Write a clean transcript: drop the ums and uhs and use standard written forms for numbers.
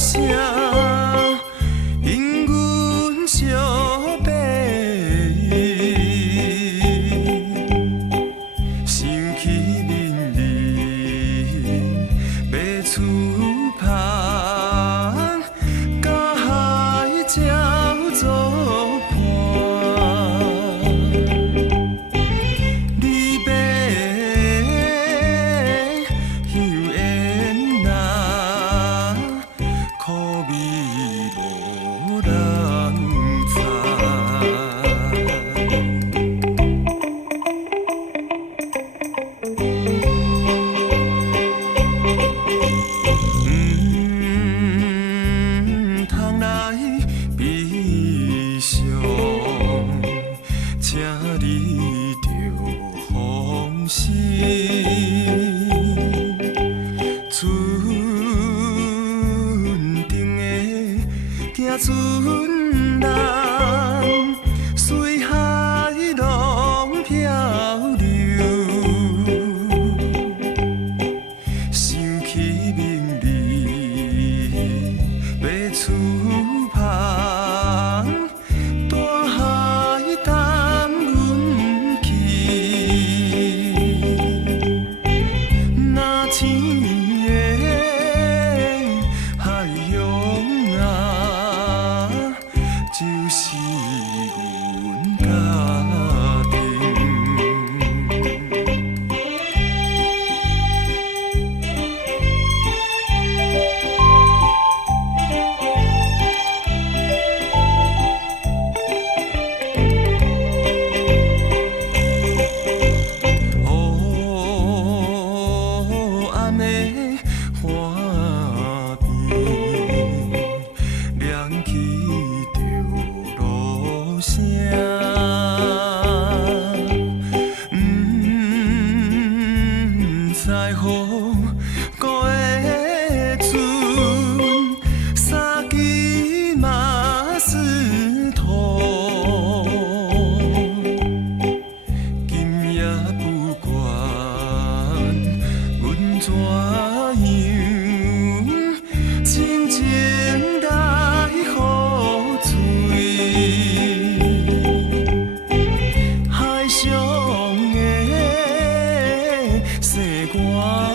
声，因阮相背，想起明日要出帆，甲海鸟作伴。你要休闲哪？苦味无人知。通来悲伤，请你着放心。船顶的行船人，随海浪漂流，想起明日要出帆，大海等阮去。若天的海洋啊，就是阮家庭。哦，暗的花边，亮起着路声。知乎过的船，三更嘛是土。今夜不管阮怎样，静静来好醉。海上的西瓜。